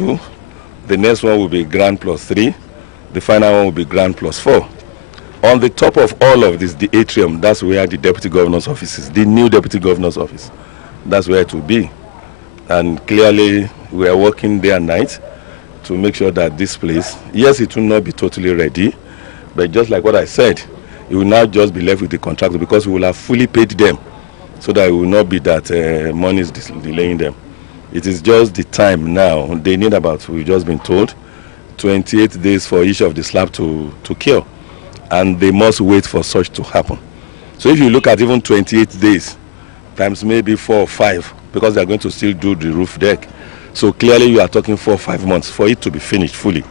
2. The next one will be grant plus 3. The final one will be grant plus 4. On the top of all of this, the atrium, that's where the deputy governor's office is, the new deputy governor's office. That's where it will be. And clearly, we are working day and night to make sure that this place, yes, it will not be totally ready, but just like what I said, it will now just be left with the contractor because we will have fully paid them so that it will not be that money is delaying them. It is just the time now. They need about, we've just been told, 28 days for each of the slab to cure. And they must wait for such to happen. So if you look at even 28 days, times maybe 4 or 5, because they're going to still do the roof deck. So clearly you are talking 4 or 5 months for it to be finished fully.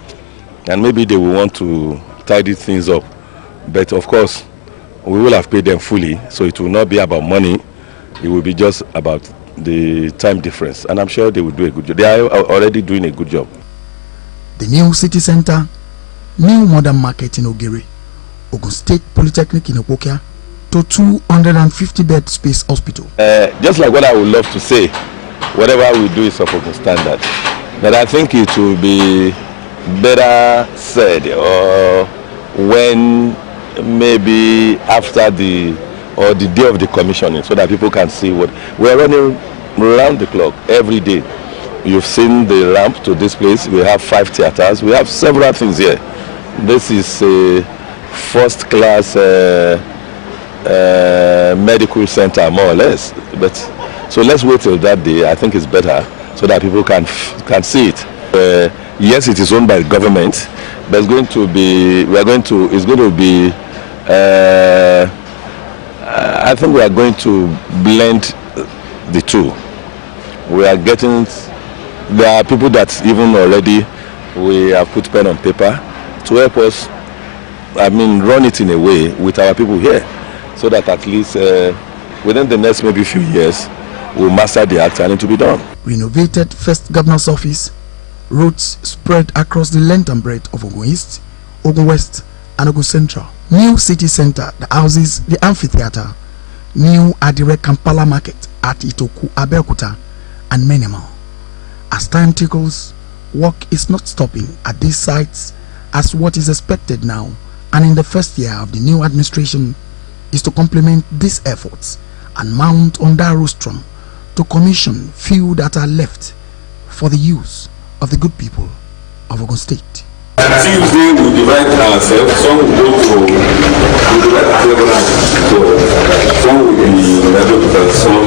And maybe they will want to tidy things up. But of course, we will have paid them fully, so it will not be about money. It will be just about the time difference. And I'm sure they will do a good job. They are already doing a good job. The new city center, new modern market in Ogere, Ogun State Polytechnic in Okokia, to 250-bed space hospital. Just like what I would love to say, whatever we do is of Ogun standard. But I think it will be better said or when maybe after the day of the commissioning, so that people can see what we are running around the clock every day. You've seen the ramp to this place. We have 5 theaters. We have several things here. This is a first-class medical center, more or less. But so let's wait till that day. I think it's better so that people can see it. Yes, it is owned by the government, but it's going to be. I think we are going to blend the two. We are getting. There are people that even already we have put pen on paper to help us. Run it in a way with our people here, so that at least within the next maybe few years, we'll master the act and it will be done. Renovated first governor's office, roads spread across the length and breadth of Ogun East, Ogun West, and Ogun Central. New city center that houses the amphitheater, new Adire Kampala market at Itoku, Abeokuta, and many more. As time tickles, work is not stopping at these sites, as what is expected now and in the first year of the new administration is to complement these efforts and mount on that rostrum to commission few that are left for the use of the good people of Ogun State. Tuesday we divide ourselves. Some will go to some will be in some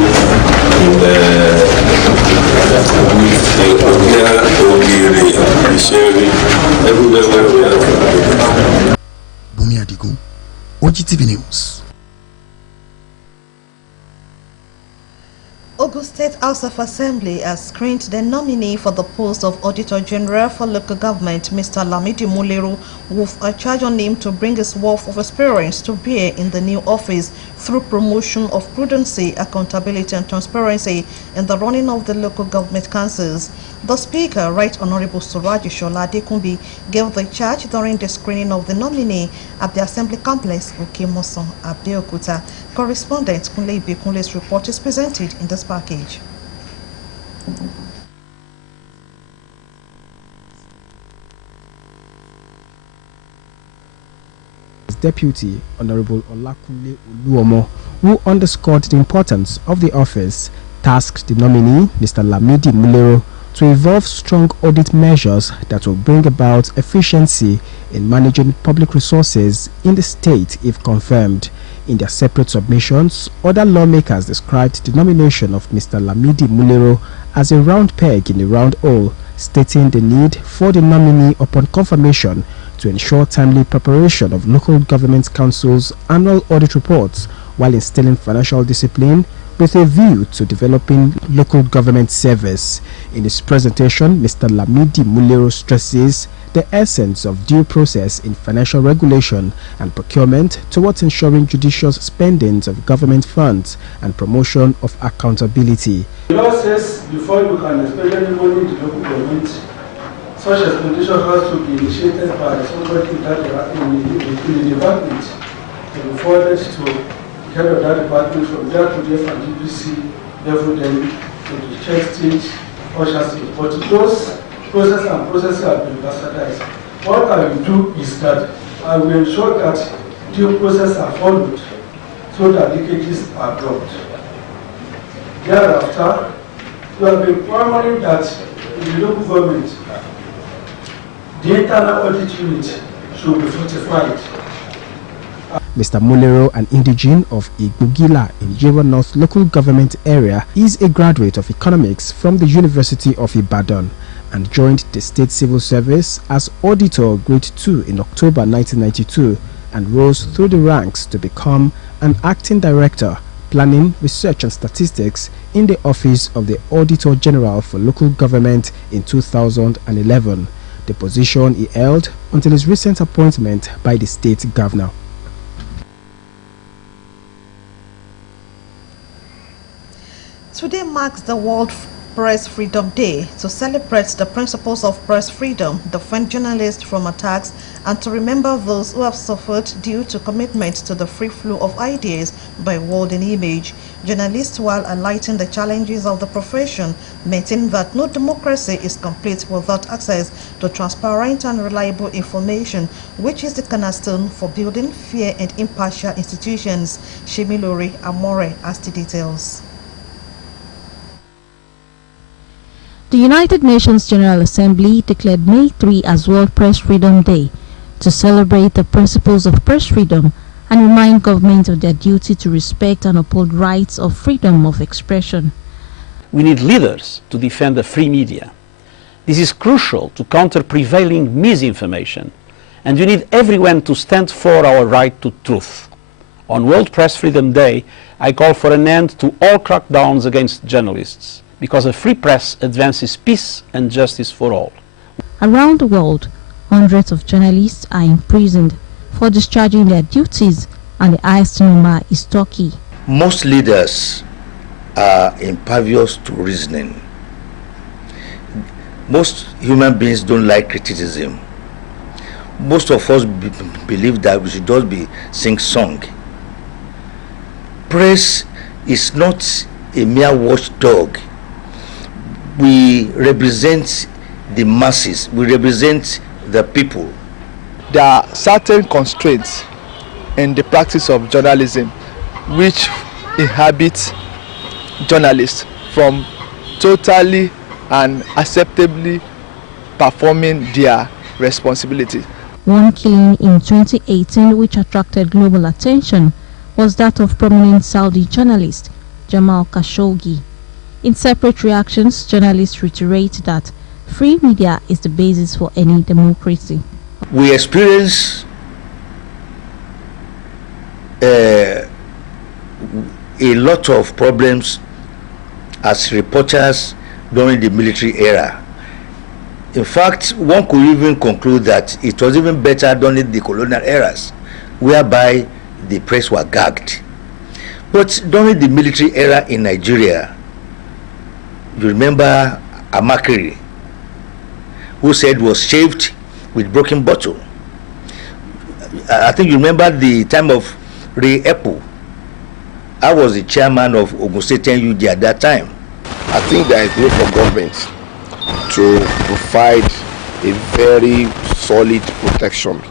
Bumi Adigun, Ogtv News. Ogun State House of Assembly has screened the nominee for the post of Auditor General for Local Government, Mr. Lamidi Mulero, with a charge on him to bring his wealth of experience to bear in the new office through promotion of prudency, accountability and transparency in the running of the local government councils. The Speaker, Right Honorable Suraji Shola Adekunbi, gave the charge during the screening of the nominee at the Assembly Complex, Okemoson, Abeokuta. Correspondent Kunle Ibekunle's report is presented in this package. Deputy Honorable Olakunle Oluomo, who underscored the importance of the office, tasked the nominee, Mr. Lamidi Mulero, to evolve strong audit measures that will bring about efficiency in managing public resources in the state if confirmed. In their separate submissions, other lawmakers described the nomination of Mr. Lamidi Mulero as a round peg in a round hole, stating the need for the nominee upon confirmation to ensure timely preparation of local government councils' annual audit reports while instilling financial discipline with a view to developing local government service. In his presentation, Mr. Lamidi Mulero stresses the essence of due process in financial regulation and procurement towards ensuring judicious spending of government funds and promotion of accountability. The law says before you can expend any money to local government, such expenditures has to be initiated by somebody that in the department and be forwarded to the head of that department, from there to the GBC level, then to check things, usher things. But those process and processing have been bastardized. What I will do is that I will ensure that due process are followed so that leakages are dropped. Thereafter, we have been clamoring that in the local government, the internal audit unit should be fortified. Mr. Mulero, an indigene of Igbugila in Yewa North local government area, is a graduate of economics from the University of Ibadan and joined the State Civil Service as Auditor Grade 2 in October 1992 and rose through the ranks to become an acting director, planning, research and statistics in the Office of the Auditor General for Local Government in 2011, the position he held until his recent appointment by the state governor. Today marks the World Press Freedom Day to celebrate the principles of press freedom, defend journalists from attacks, and to remember those who have suffered due to commitment to the free flow of ideas by word and image. Journalists, while highlighting the challenges of the profession, maintain that no democracy is complete without access to transparent and reliable information, which is the cornerstone for building fair and impartial institutions. Shemilori Amore has the details. The United Nations General Assembly declared May 3 as World Press Freedom Day to celebrate the principles of press freedom and remind governments of their duty to respect and uphold rights of freedom of expression. We need leaders to defend the free media. This is crucial to counter prevailing misinformation, and we need everyone to stand for our right to truth. On World Press Freedom Day, I call for an end to all crackdowns against journalists, because a free press advances peace and justice for all. Around the world, hundreds of journalists are imprisoned for discharging their duties, and the highest number is Turkey. Most leaders are impervious to reasoning. Most human beings don't like criticism. Most of us believe that we should just be sing-song. Press is not a mere watchdog. We represent the masses, we represent the people. There are certain constraints in the practice of journalism which inhibit journalists from totally and acceptably performing their responsibilities. One killing in 2018 which attracted global attention was that of prominent Saudi journalist Jamal Khashoggi. In separate reactions, journalists reiterate that free media is the basis for any democracy. We experience a lot of problems as reporters during the military era. In fact, one could even conclude that it was even better during the colonial eras, whereby the press were gagged. But during the military era in Nigeria, you remember Amakiri, who said was shaved with broken bottle. I think you remember the time of Ray Epo. I was the chairman of Ogun State NUD at that time. I think there is need for government to provide a very solid protection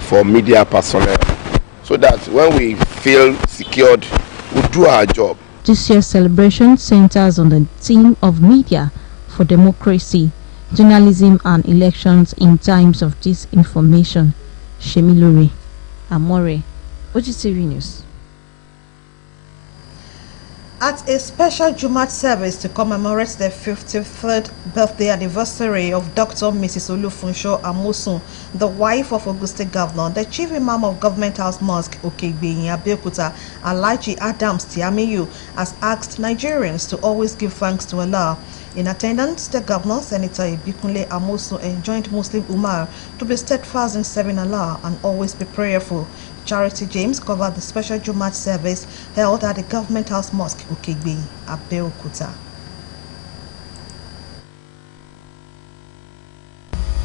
for media personnel, so that when we feel secured, we do our job. This year's celebration centers on the theme of media for democracy, journalism and elections in times of disinformation. Shemilori Amore, Ogtv News. At a special Jamaat service to commemorate the 53rd birthday anniversary of Dr. Mrs. Olufunsho Amosun, the wife of Ogun State Governor, the Chief Imam of Government House Mosque, Ogtv in Abeokuta, Alhaji Adams Tiamiyu, has asked Nigerians to always give thanks to Allah. In attendance, the Governor, Senator Ibikunle Amosun, enjoined Muslim Ummah to be steadfast in serving Allah and always be prayerful. Charity James covered the special Jamaat service held at the Government House Mosque, Ogtv, Abeokuta.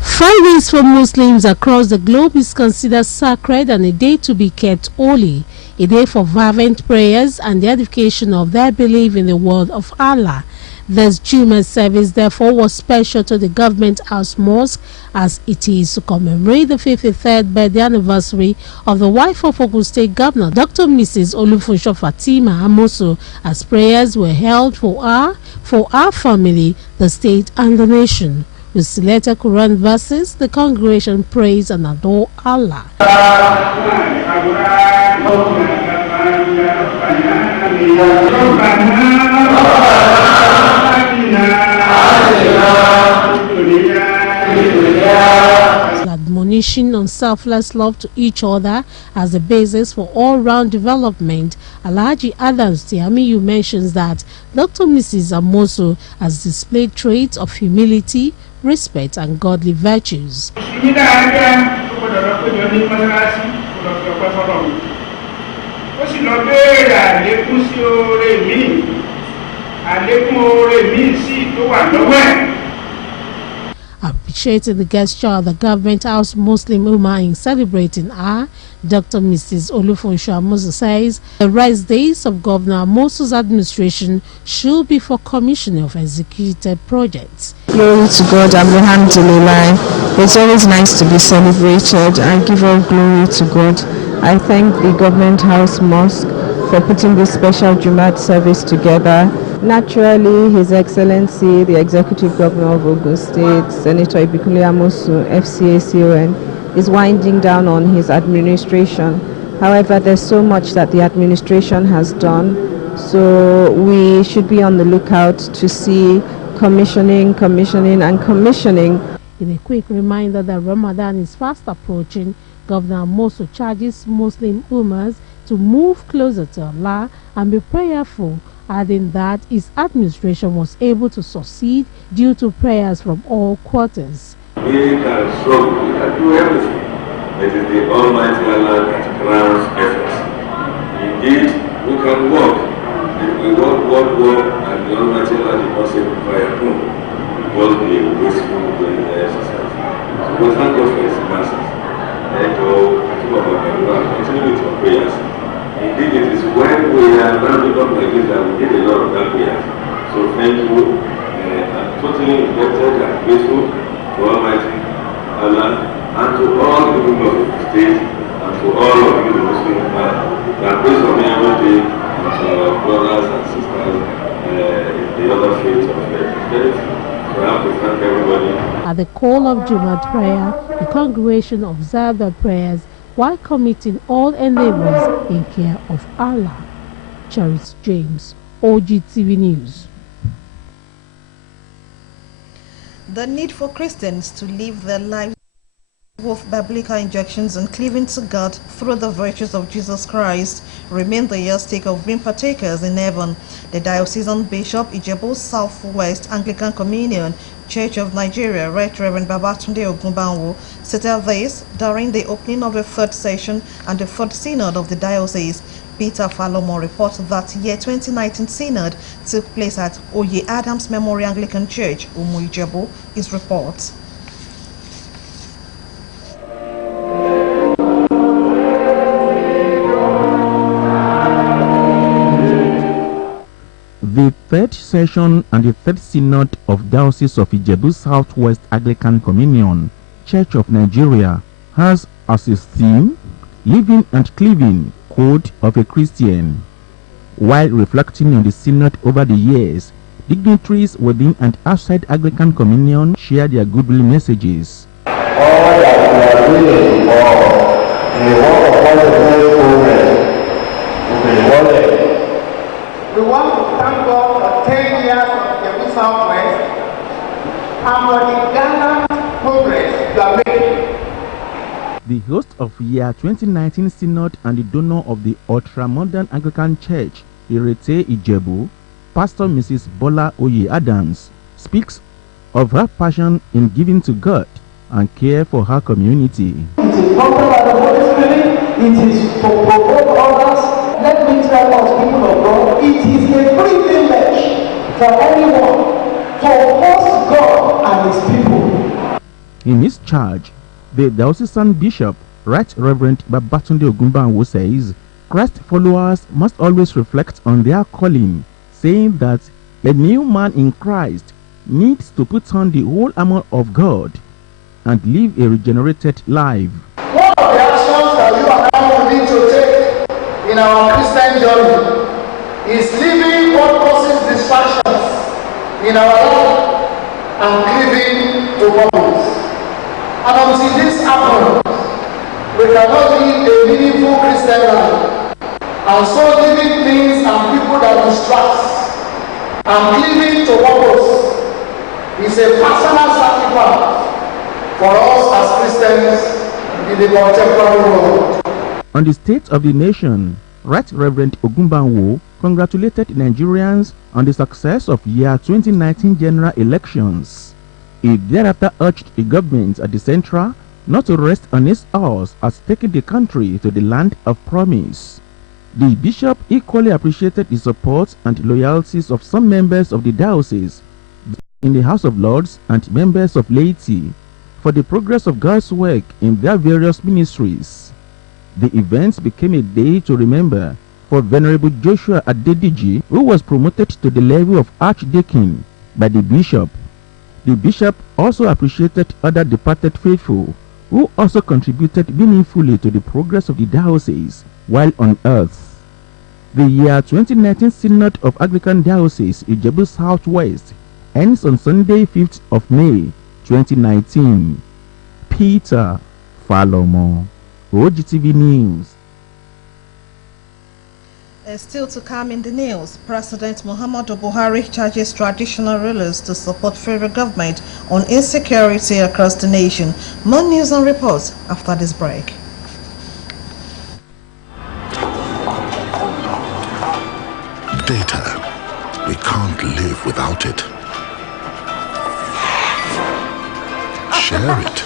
5 days for Muslims across the globe is considered sacred and a day to be kept holy, a day for fervent prayers and the edification of their belief in the word of Allah. This Jamaat service therefore was special to the Government House Mosque, as it is to commemorate the 53rd birthday anniversary of the wife of Ogun State Governor Dr. Mrs. Olufunsho Fatima Amosu, as prayers were held for our family, the state and the nation. With selected Quran verses, the congregation praise and adore Allah. Admonition on selfless love to each other as the basis for all-round development, Alhaji Adams Tiamiyu mentions that Dr. Mrs. Amosu has displayed traits of humility, respect and godly virtues. Appreciating the gesture of the Government House Muslim Ummah in celebrating her, Dr. Mrs. Olufunsho Amosu says the rest days of Governor Amosu's administration should be for commissioning of executed projects. Glory to God, alhamdulillah. It's always nice to be celebrated. I give all glory to God. I thank the Government House Mosque for putting this special Jamaat service together. Naturally, His Excellency, the Executive Governor of Ogun State, Senator Ibikunle Amosu, FCACON, is winding down on his administration. However, there's so much that the administration has done, so we should be on the lookout to see commissioning. In a quick reminder that Ramadan is fast approaching, Governor Amosu charges Muslim Ummahs to move closer to Allah and be prayerful, adding that his administration was able to succeed due to prayers from all quarters. We can struggle, we can do everything. It is the Almighty Allah that crowns efforts. Indeed, we can work. If we work, and the Almighty Allah did not say require whom, it will be a wasteful doing the exercise. So we thank God for His mercies. And continue with your prayers. Indeed, it is when we are rounding up like this that we did a lot of that prayer. So thank you. I'm totally indebted and grateful to Almighty Allah and to all the people of the state and to all of you, the Muslim that praise for me every day, and to our brothers and sisters in the other faiths of Christianity. So I have to thank everybody. At the call of Jumu'at prayer, the congregation observed their prayers while committing all endeavors in care of Allah. Charles James, Ogtv News. The need for Christians to live their lives with biblical injections and cleaving to God through the virtues of Jesus Christ remain the yardstick of being partakers in heaven. The Diocesan Bishop, Ijebu Southwest Anglican Communion Church of Nigeria, Right Reverend Babatunde Ogunbanwo, stated this during the opening of the third session and the third synod of the diocese. Peter Falomo reports that year 2019 synod took place at Oye Adams Memorial Anglican Church, Umu Ijebu. His report. The third session and the third synod of Diocese of Ijebu Southwest Anglican Communion Church of Nigeria has as its theme Living and Cleaving Code of a Christian. While reflecting on the synod over the years, dignitaries within and outside Anglican Communion share their goodwill messages. All that we are doing for the work of God's progress will be rewarded. We want to thank God for 10 years of Ijebu Southwest and for the gallant progress you are making. The host of year 2019 synod and the donor of the ultra-modern Anglican Church, Irete Ijebu, Pastor Mrs. Bola Oye Adams, speaks of her passion in giving to God and care for her community. It is prompted by the Holy Spirit. It is to provoke others. Let me tell us, people of God, it is a privilege for anyone to host God and His people. In his charge, the diocesan bishop, Right Reverend Babatunde Ogunbanwo, says Christ followers must always reflect on their calling, saying that A new man in Christ needs to put on the whole armor of God and live a regenerated life. One of the actions that you and I will need to take in our Christian journey is leaving what causes distractions in our life and cleaving to purpose. And until this happens, we cannot live a meaningful Christian life. And so leaving things and people that distract and cleaving to purpose is a personal sacrifice for us as Christians in the contemporary world. On the state of the nation, Right Reverend Ogumbanwo congratulated Nigerians on the success of year 2019 general elections. He thereafter urged the government at the central not to rest on its horse as taking the country to the land of promise. The bishop equally appreciated the support and loyalties of some members of the diocese in the House of Lords and members of laity for the progress of God's work in their various ministries. The event became a day to remember for Venerable Joshua Adediji, who was promoted to the level of Archdeacon by the bishop. The bishop also appreciated other departed faithful who also contributed meaningfully to the progress of the diocese while on earth. The year 2019 Synod of Anglican Diocese Ijebu Southwest ends on Sunday 5th of May 2019. Peter Falomo, Ogtv News. Still to come in the news, President Muhammadu Buhari charges traditional rulers to support federal government on insecurity across the nation. More news and reports after this break. Data. We can't live without it. Share it.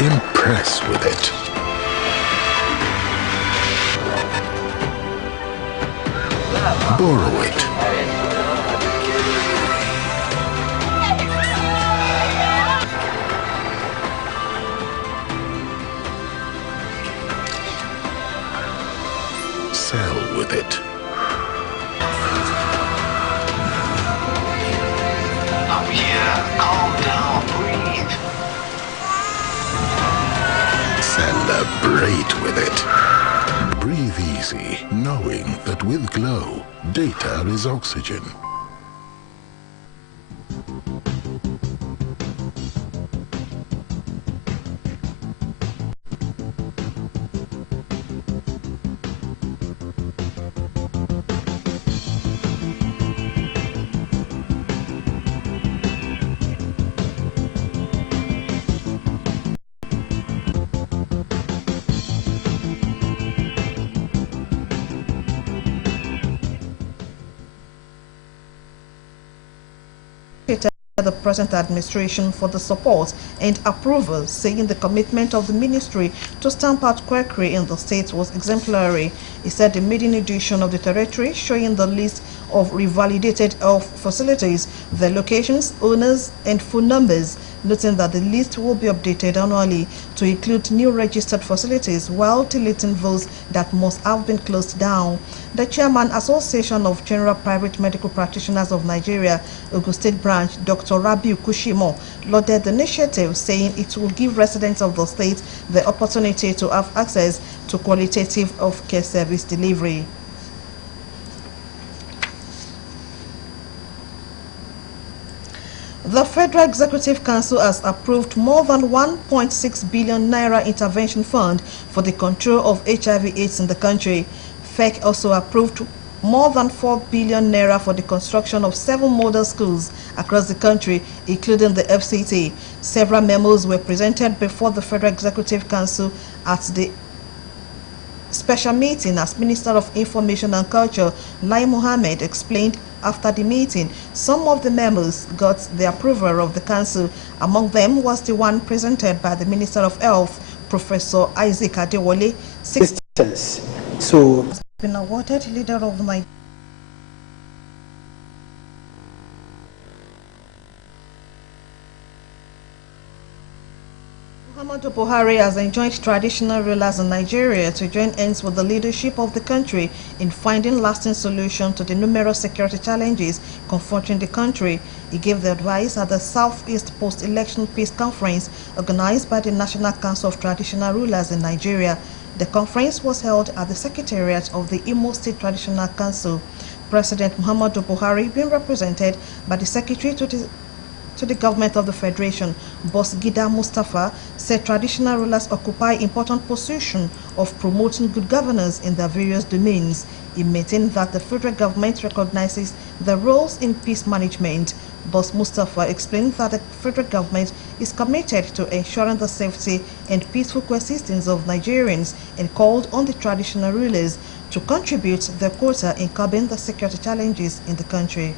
Impress with it. Borrow it. Sell with it. Up here, calm down, breathe. Celebrate with it. Breathe easy, knowing that with Glow, data is oxygen. The present administration for the support and approval, saying the commitment of the ministry to stamp out quackery in the state was exemplary. He said the maiden edition of the territory showing the list of revalidated health facilities, their locations, owners and phone numbers, noting that the list will be updated annually to include new registered facilities while deleting those that must have been closed down. The chairman, Association of General Private Medical Practitioners of Nigeria, Ogun State Branch, Dr. Rabiu Kushimo, lauded the initiative, saying it will give residents of the state the opportunity to have access to qualitative healthcare service delivery. The Federal Executive Council has approved more than 1.6 billion naira intervention fund for the control of HIV/AIDS in the country. FEC also approved more than 4 billion naira for the construction of 7 model schools across the country, including the FCT. Several memos were presented before the Federal Executive Council at the special meeting, as Minister of Information and Culture Lai Mohammed explained after the meeting. Some of the memos got the approval of the council. Among them was the one presented by the Minister of Health, Professor Isaac Adewale. So been awarded leader of Nigeria. Muhammadu Buhari has enjoined traditional rulers in Nigeria to join hands with the leadership of the country in finding lasting solutions to the numerous security challenges confronting the country. He gave the advice at the Southeast Post-Election Peace Conference organized by the National Council of Traditional Rulers in Nigeria. The conference was held at the Secretariat of the Imo State Traditional Council. President Muhammadu Buhari, being represented by the Secretary to the government of the Federation, Boss Gida Mustafa, said traditional rulers occupy important position of promoting good governance in their various domains. He maintained that the federal government recognizes the roles in peace management. Boss Mustafa explained that the federal government is committed to ensuring the safety and peaceful coexistence of Nigerians and called on the traditional rulers to contribute their quota in curbing the security challenges in the country.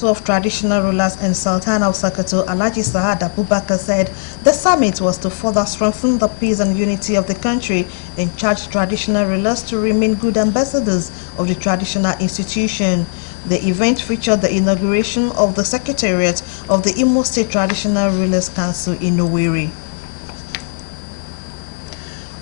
Of traditional rulers and Sultan of Sokoto, Alhaji Sa'ad Abubakar, said the summit was to further strengthen the peace and unity of the country and charged traditional rulers to remain good ambassadors of the traditional institution. The event featured the inauguration of the Secretariat of the Imo State Traditional Rulers Council in Owerri.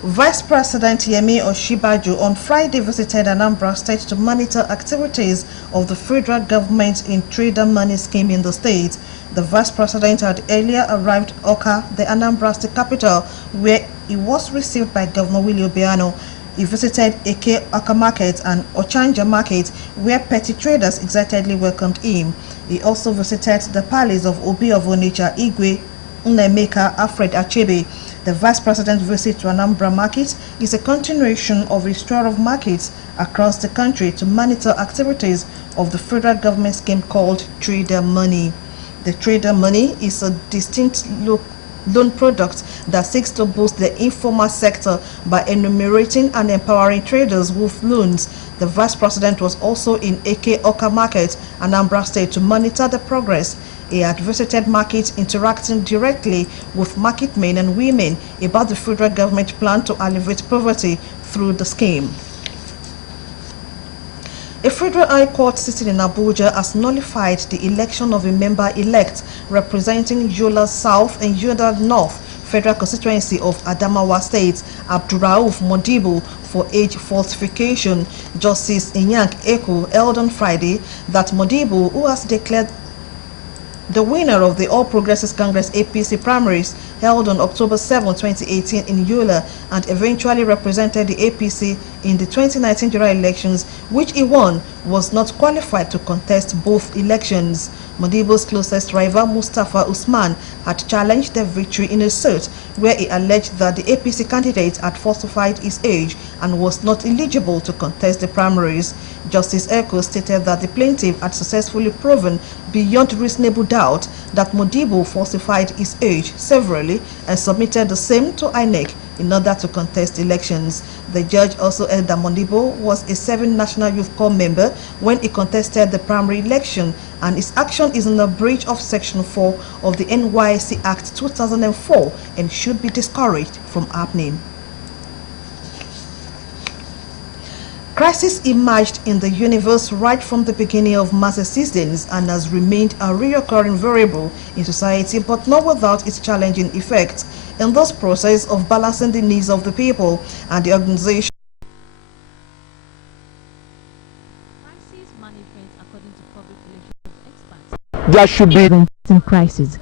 Vice President Yemi Osinbajo on Friday visited Anambra State to monitor activities of the federal government in trader money scheme in the state. The Vice President had earlier arrived at Oka, the Anambra State capital, where he was received by Governor Willie Obiano. He visited Eke Oka Market and Ochanja Market, where petty traders excitedly welcomed him. He also visited the palace of Obi of Onitsha, Igwe Nnemeka Alfred Achebe. The Vice President's visit to Anambra Market is a continuation of a tour of markets across the country to monitor activities of the federal government scheme called Trader Money. The Trader Money is a distinct loan product that seeks to boost the informal sector by enumerating and empowering traders with loans. The Vice President was also in Eke Oka Market, Anambra State, to monitor the progress. He had visited markets interacting directly with market men and women about the federal government plan to alleviate poverty through the scheme. A federal high court sitting in Abuja has nullified the election of a member-elect representing Yola South and Yola North Federal Constituency of Adamawa State, Abdurrauf Modibo, for age falsification. Justice Inyank Eko held on Friday that Modibo, who has declared the winner of the All Progressives Congress APC primaries held on October 7, 2018 in Yola and eventually represented the APC in the 2019 general elections, which he won, was not qualified to contest both elections. Modibo's closest rival, Mustafa Usman, had challenged the victory in a suit where he alleged that the APC candidate had falsified his age and was not eligible to contest the primaries. Justice Eko stated that the plaintiff had successfully proven beyond reasonable doubt that Modibo falsified his age severally and submitted the same to INEC in order to contest elections. The judge also held that Modibo was a serving National Youth Corps member when he contested the primary election, and his action is in a breach of Section 4 of the NYSC Act 2004 and should be discouraged from happening. Crisis emerged in the universe right from the beginning of mass existence and has remained a recurring variable in society, but not without its challenging effects. In this process of balancing the needs of the people and the organization, Crisis management, according to public relations experts, there should be in crisis.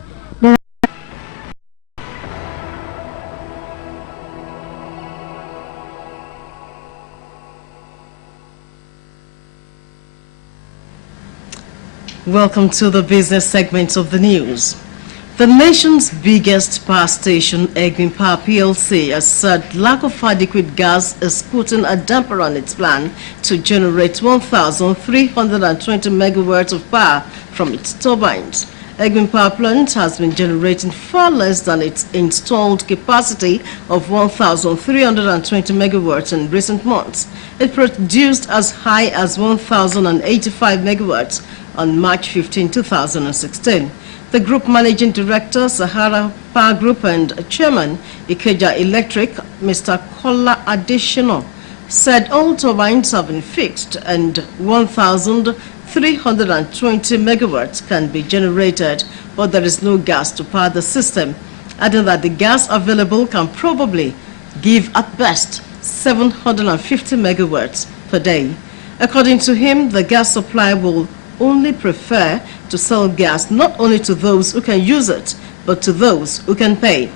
Welcome to the business segment of the news. The nation's biggest power station, Egwin Power PLC, has said lack of adequate gas is putting a damper on its plan to generate 1,320 megawatts of power from its turbines. Egwin Power Plant has been generating far less than its installed capacity of 1,320 megawatts in recent months. It produced as high as 1,085 megawatts on March 15, 2016. The Group Managing Director, Sahara Power Group, and Chairman, Ikeja Electric, Mr. Kola Additional, said all turbines have been fixed and 1,000 320 megawatts can be generated, but there is no gas to power the system, adding that the gas available can probably give at best 750 megawatts per day. According to him, the gas supply will only prefer to sell gas not only to those who can use it, but to those who can pay.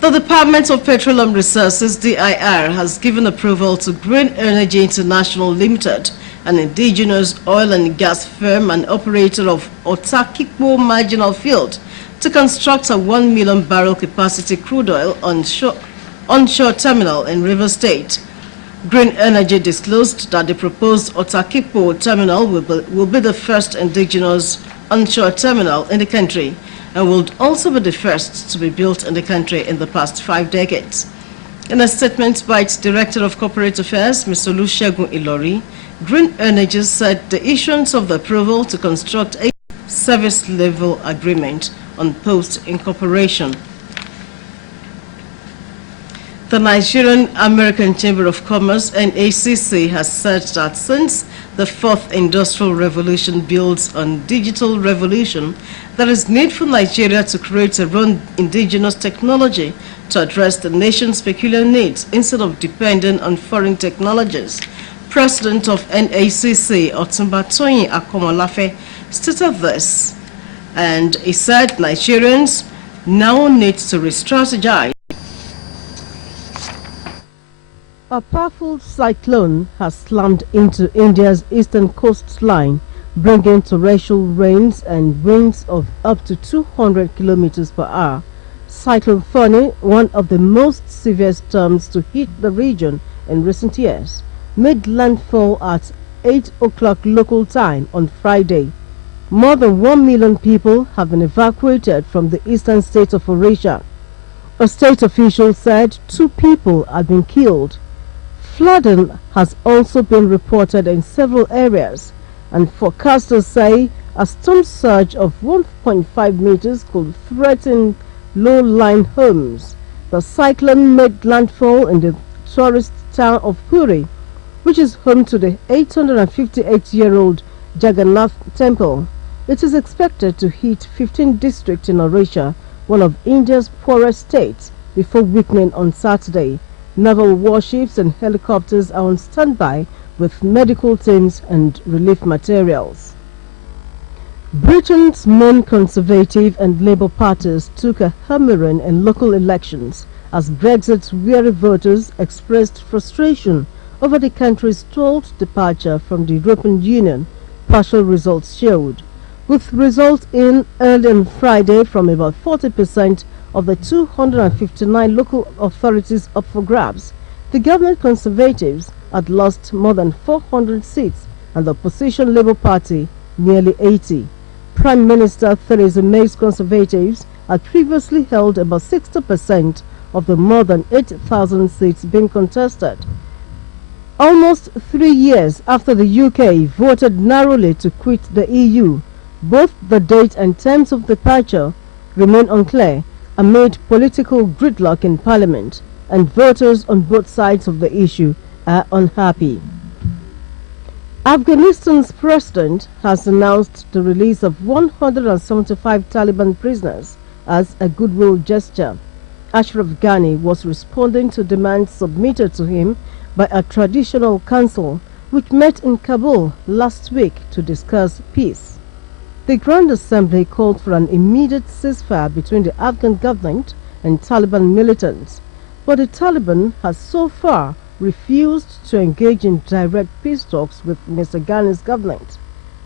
The Department of Petroleum Resources, DIR, has given approval to Green Energy International Limited, an indigenous oil and gas firm and operator of Otakikpo Marginal Field, to construct a 1 million barrel capacity crude oil onshore terminal in Rivers State. Green Energy disclosed that the proposed Otakikpo terminal will be the first indigenous onshore terminal in the country and will also be the first to be built in the country in the past 5 decades. In a statement by its Director of Corporate Affairs, Mr. Olusegun Ilori, Green Energy said the issuance of the approval to construct a service level agreement on post-incorporation. The Nigerian American Chamber of Commerce, NACC, has said that since the fourth industrial revolution builds on digital revolution, there is need for Nigeria to create her own indigenous technology to address the nation's peculiar needs instead of depending on foreign technologies. President of NACC, Otumba Toyin Akomolafe, stated this, and he said Nigerians now need to re-strategize. A powerful cyclone has slammed into India's eastern coastline, bringing torrential rains and winds of up to 200 kilometers per hour. Cyclone Fani, one of the most severe storms to hit the region in recent years, made landfall at 8 o'clock local time on Friday. More than 1 million people have been evacuated from the eastern state of Odisha. A state official said 2 people had been killed. Flooding has also been reported in several areas, and forecasters say a storm surge of 1.5 meters could threaten low-lying homes. The cyclone made landfall in the tourist town of Puri, which is home to the 858-year-old Jagannath Temple. It is expected to hit 15 districts in Odisha, one of India's poorest states, before weakening on Saturday. Naval warships and helicopters are on standby with medical teams and relief materials. Britain's main Conservative and Labour parties took a hammering in local elections as Brexit weary voters expressed frustration over the country's stalled departure from the European Union, partial results showed, with results in early on Friday from about 40% of the 259 local authorities up for grabs. The government Conservatives had lost more than 400 seats and the opposition Labour Party nearly 80. Prime Minister Theresa May's Conservatives had previously held about 60% of the more than 8,000 seats being contested. Almost 3 years after the UK voted narrowly to quit the EU, both the date and terms of departure remain unclear amid political gridlock in Parliament, and voters on both sides of the issue are unhappy. Afghanistan's president has announced the release of 175 Taliban prisoners as a goodwill gesture. Ashraf Ghani was responding to demands submitted to him by a traditional council which met in Kabul last week to discuss peace. The Grand Assembly called for an immediate ceasefire between the Afghan government and Taliban militants, but the Taliban has so far refused to engage in direct peace talks with Mr. Ghani's government.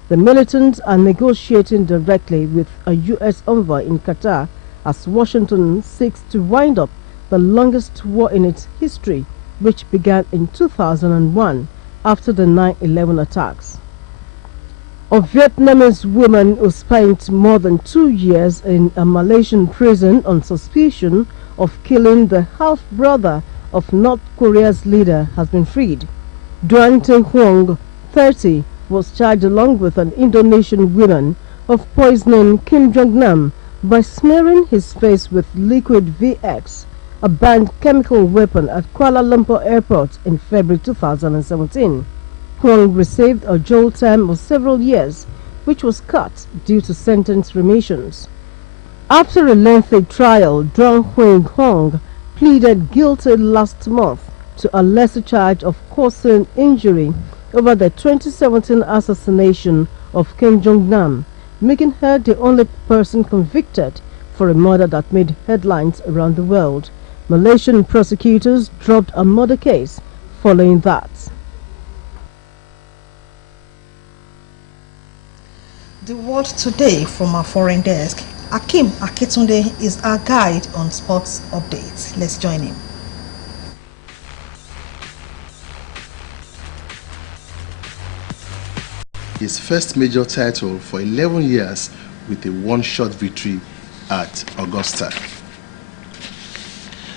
The militants are negotiating directly with a U.S. envoy in Qatar as Washington seeks to wind up the longest war in its history, which began in 2001 after the 9/11 attacks. A Vietnamese woman who spent more than 2 years in a Malaysian prison on suspicion of killing the half-brother of North Korea's leader has been freed. Duan Teng Huong, 30, was charged along with an Indonesian woman of poisoning Kim Jong-nam by smearing his face with liquid VX, a banned chemical weapon at Kuala Lumpur Airport in February 2017. Kwong received a jail term of several years, which was cut due to sentence remissions. After a lengthy trial, Dong Hui Hong pleaded guilty last month to a lesser charge of causing injury over the 2017 assassination of Kim Jong-nam, making her the only person convicted for a murder that made headlines around the world. Malaysian prosecutors dropped a murder case following that. The World Today from our foreign desk. Akim Aketunde is our guide on sports updates. Let's join him. His first major title for 11 years with a one-shot victory at Augusta.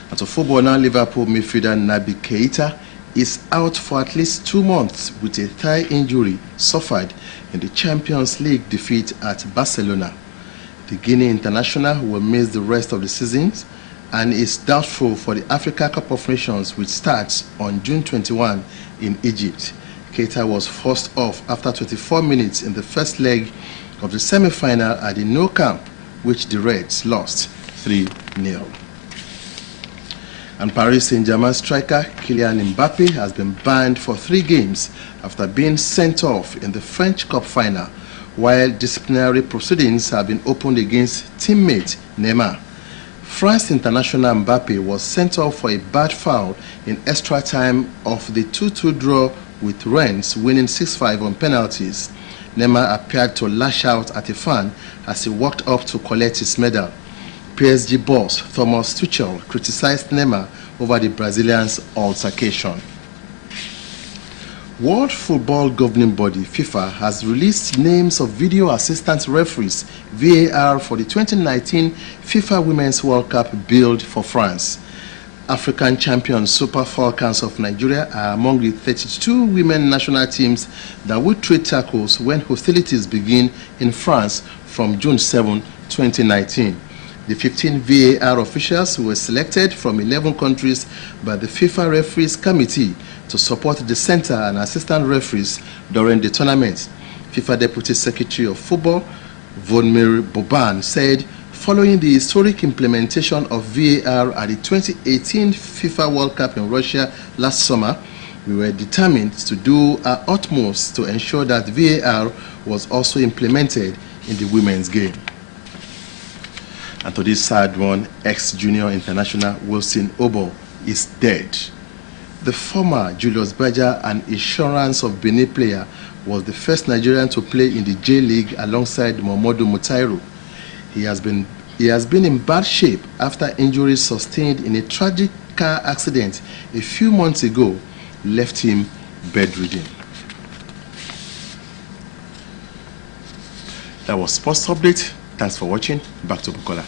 And to football now, Liverpool midfielder Naby Keita is out for at least 2 months with a thigh injury suffered in the Champions League defeat at Barcelona. The Guinea international will miss the rest of the season and is doubtful for the Africa Cup of Nations, which starts on June 21 in Egypt. Keita was forced off after 24 minutes in the first leg of the semi-final at the Nou Camp, which the Reds lost 3-0. And Paris Saint-Germain striker Kylian Mbappe has been banned for 3 games after being sent off in the French Cup final, while disciplinary proceedings have been opened against teammate Neymar. France international Mbappe was sent off for a bad foul in extra time of the 2-2 draw with Rennes winning 6-5 on penalties. Neymar appeared to lash out at a fan as he walked up to collect his medal. PSG boss Thomas Tuchel criticized Neymar over the Brazilian's altercation. World Football Governing Body FIFA has released names of video assistant referees VAR for the 2019 FIFA Women's World Cup billed for France. African champion Super Falcons of Nigeria are among the 32 women national teams that will trade tackles when hostilities begin in France from June 7, 2019. The 15 VAR officials were selected from 11 countries by the FIFA Referees Committee to support the center and assistant referees during the tournament. FIFA Deputy Secretary of Football, Vonmir Boban, said, following the historic implementation of VAR at the 2018 FIFA World Cup in Russia last summer, we were determined to do our utmost to ensure that VAR was also implemented in the women's game. And to this sad one, ex-junior international Wilson Obo is dead. The former Julius Berger and Insurance of Benin player was the first Nigerian to play in the J-League alongside Momodu Mutairu. He has been in bad shape after injuries sustained in a tragic car accident a few months ago left him bedridden. That was Sports Update. Thanks for watching. Back to Bukola.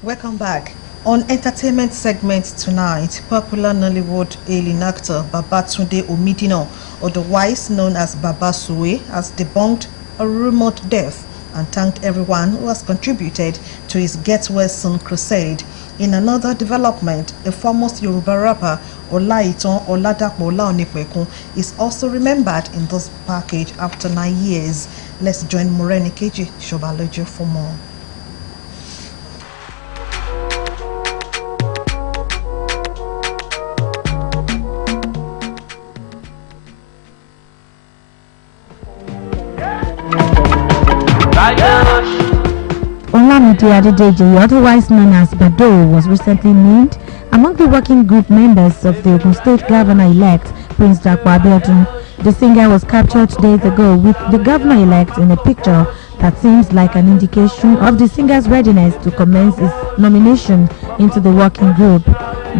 Welcome back. On entertainment segment tonight, popular Nollywood alien actor Babatunde Omidino, otherwise known as Baba Suwe, has debunked a rumored death and thanked everyone who has contributed to his Get Well Soon crusade. In another development, a famous Yoruba rapper Olaitan Oladapo Olaonipekun is also remembered in this package after 9 years. Let's join Moreni Keji Shobalojo for more. Olamide Adedeji, otherwise known as Bado, was recently named among the working group members of the Ogun State Governor-elect, Prince Dapo Abiodun. The singer was captured days ago with the Governor-elect in a picture that seems like an indication of the singer's readiness to commence his nomination into the working group.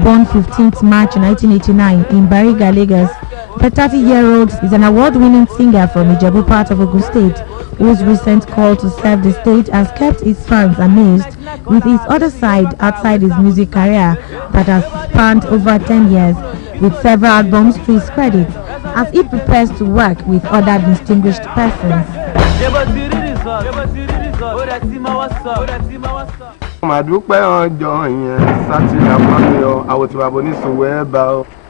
Born 15th March 1989 in Bariga, Lagos, the 30-year-old is an award-winning singer from Ijebu part of Ogun State, whose recent call to serve the state has kept his fans amazed with his other side outside his music career that has spanned over 10 years, with several albums to his credit, as he prepares to work with other distinguished persons.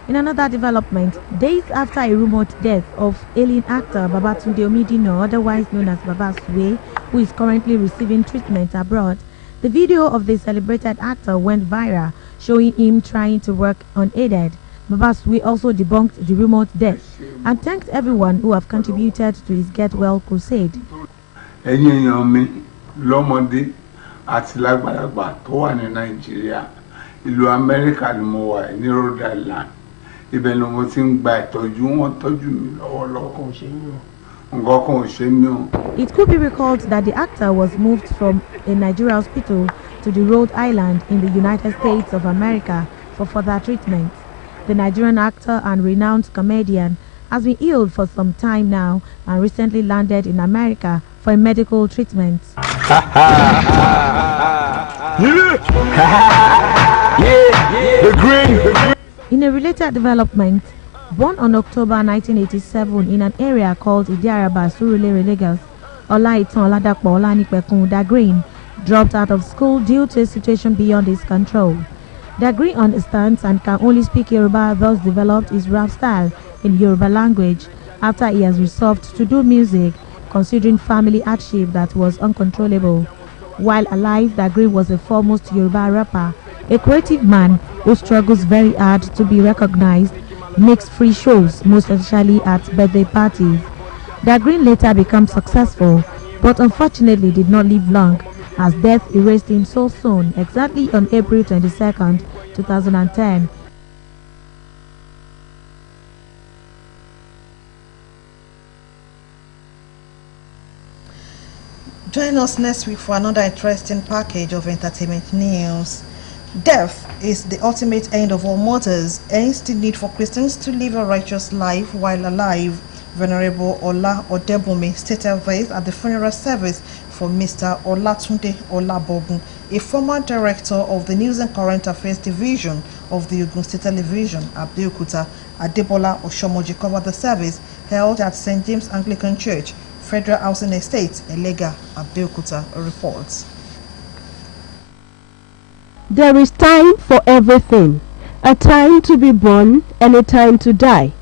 In another development, days after a rumored death of alien actor Babatunde Omidino, otherwise known as Baba Sue, who is currently receiving treatment abroad, the video of the celebrated actor went viral, showing him trying to work unaided. Baba Sue also debunked the rumored death and thanked everyone who have contributed to his Get Well crusade. Àti lágbàlagbà tó wà ní Nàìjíríà, ìlú Amẹ́ríkà ni mo wà ní Rhode Island. Ibẹ̀ ni mo ti ń gba ìtọ́jú, wọ́n tọ́jú mi lọ́wọ́lọ́wọ́. Nǹkan kan ò ṣe mí o. It could be recalled that the actor was moved from a Nigerian hospital to the Rhode Island in the United States of America for further treatment. The Nigerian actor and renowned comedian has been ill for some time now and recently landed in America for a medical treatment. In a related development, born on October 1987 in an area called Idiaraba, Surulere, Lagos, Olaitan Oladapo Olanipekun Dagreen dropped out of school due to a situation beyond his control. Dagreen understands and can only speak Yoruba, thus developed his rap style in Yoruba language after he has resolved to do music, considering family hardship that was uncontrollable. While alive, Dagreen was a foremost Yoruba rapper, a creative man who struggles very hard to be recognized, makes free shows, most especially at birthday parties. Dagreen later became successful, but unfortunately did not live long, as death erased him so soon, exactly on April 22nd, 2010. Join us next week for another interesting package of entertainment news. Death is the ultimate end of all mortals, hence the need for Christians to live a righteous life while alive. Venerable Ola Odebumi stated this at the funeral service for Mr. Olatunde Olabogun, a former director of the News and Current Affairs Division of the Ogun State Television, Abeokuta. Adebola Oshomoji covered the service held at St. James Anglican Church, Federal Housing Estate, Elega, Abeokuta, reports. There is time for everything, a time to be born and a time to die.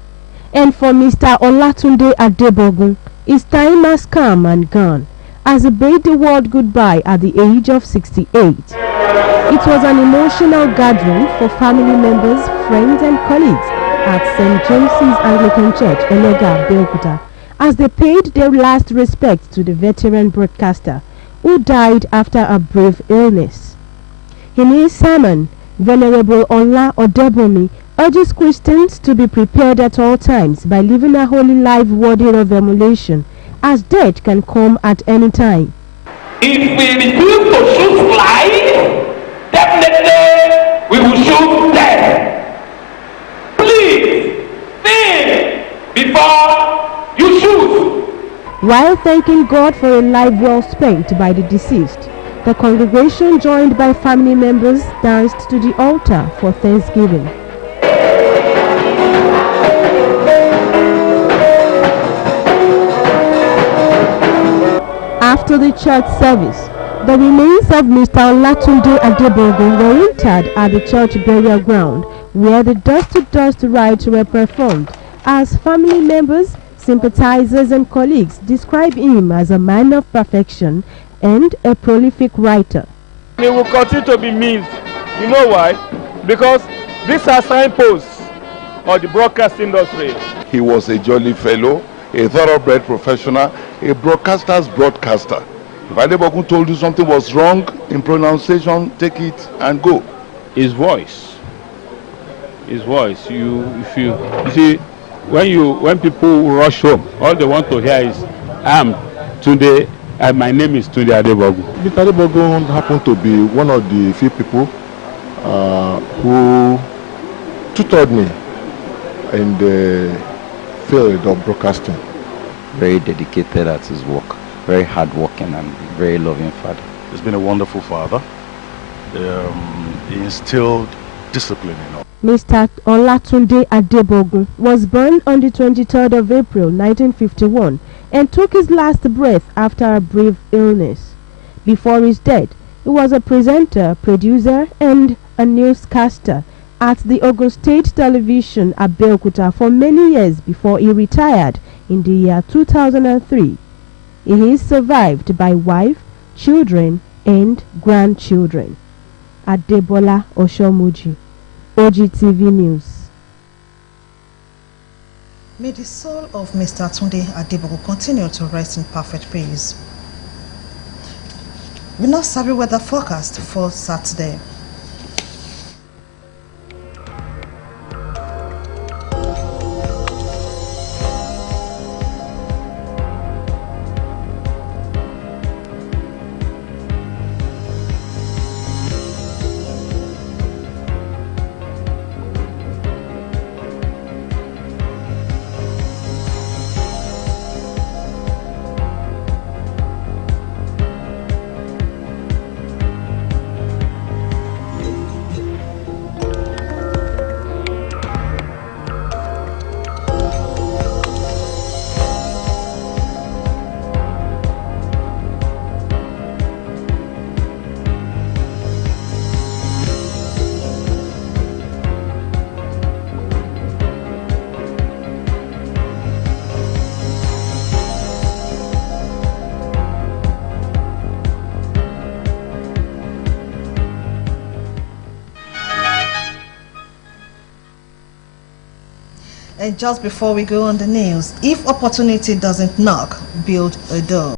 And for Mr. Olatunde Adebogun, his time has come and gone, as he bade the world goodbye at the age of 68. It was an emotional gathering for family members, friends and colleagues at St. James's Anglican Church, Elega, Abeokuta, as they paid their last respect to the veteran broadcaster who died after a brief illness. In his sermon, Venerable Ola Odebomi urges Christians to be prepared at all times by living a holy life worthy of emulation, as death can come at any time. If we refuse to shoot life, definitely we will shoot death. Please think before you shoot. While thanking God for a life well spent by the deceased, the congregation, joined by family members, danced to the altar for thanksgiving. After the church service, the remains of Mr. Olatunde Adebogun were interred at the church burial ground, where the dust-to-dust rites were performed, as family members, sympathizers and colleagues describe him as a man of perfection and a prolific writer. He will continue to be missed. You know why? Because these are signposts of the broadcast industry. He was a jolly fellow, a thoroughbred professional, a broadcaster's broadcaster. If Adebogun told you something was wrong in pronunciation, take it and go. His voice. You see, when people rush home, all they want to hear is, Tunde, my name is Tunde Adebogun. Mr. Adebogun happened to be one of the few people who tutored me in the field of broadcasting. Very dedicated at his work, very hardworking and very loving father. He's been a wonderful father. He instilled discipline in us. Mr. Olatunde Adebogun was born on the 23rd of April 1951 and took his last breath after a brief illness. Before his death, he was a presenter, producer, and a newscaster at the Ogun State Television Abeokuta for many years before he retired in the year 2003. He is survived by wife, children, and grandchildren. Adebola Oshomuji, Ogtv News. May the soul of Mr. Tunde Adebogu continue to rest in perfect peace. We now survey weather forecast for Saturday. And just before we go on the news, if opportunity doesn't knock, build a door.